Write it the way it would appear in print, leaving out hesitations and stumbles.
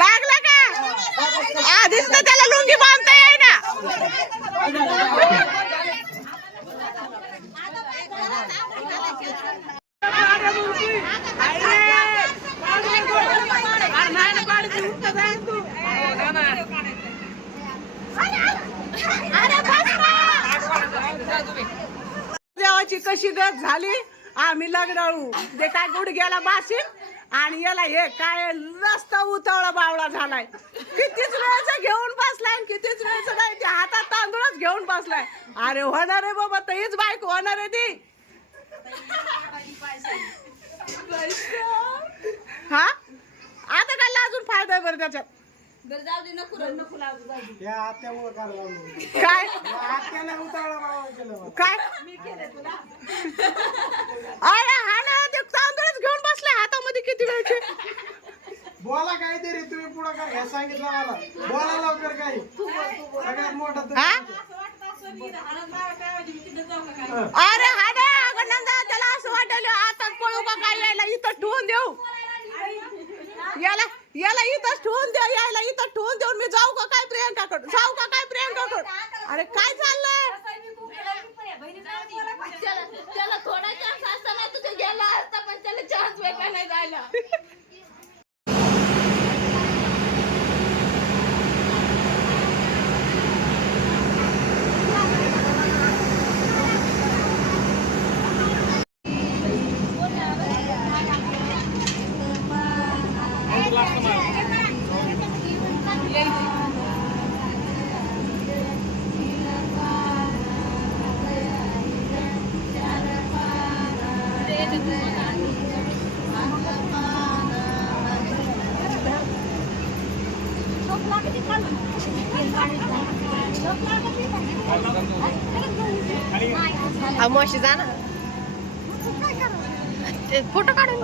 लागला का आधीच तर त्याला लुंगी बांधता येईना. देवाची कशी गत झाली. आम्ही लग्नाळू ते काय गुडघ्याला बाशील आणि याला हे काय रस्ता उतावळा बावळा झालाय. कितीच वेळेचा घेऊन बसलाय कितीच वेळेचं नाही ते हातात तांदूळच घेऊन बसलाय. अरे होणार आहे बाबा तहीच बायको होणार आहे ती. हा आता काय अजून फायदा आहे बरं त्याच्यात. काय काय अरे हा ना ते तांदूळच घेऊन बसलाय हातामध्ये किती वेळचे. बोला काहीतरी तुम्ही पुढं काय सांगितलं मला. बोला लवकर काही सगळ्यात मोठा. अरे हा ना अगं नंदा त्याला असं वाटलं आता पळू का काय यायला इथं ठेवून देऊ. याला इथंच ठेवून द्या यायला इथं ठेवून देऊन मी जाऊ का काय प्रियंकाकडून जाऊ का काय प्रियंकाकडून. अरे काय चाललंय त्याला थोडा चान्स असता ना तुझे गेला असता पण त्याला चान्स भेटला नाही जायला. मावशी जा ना फोटो काढून.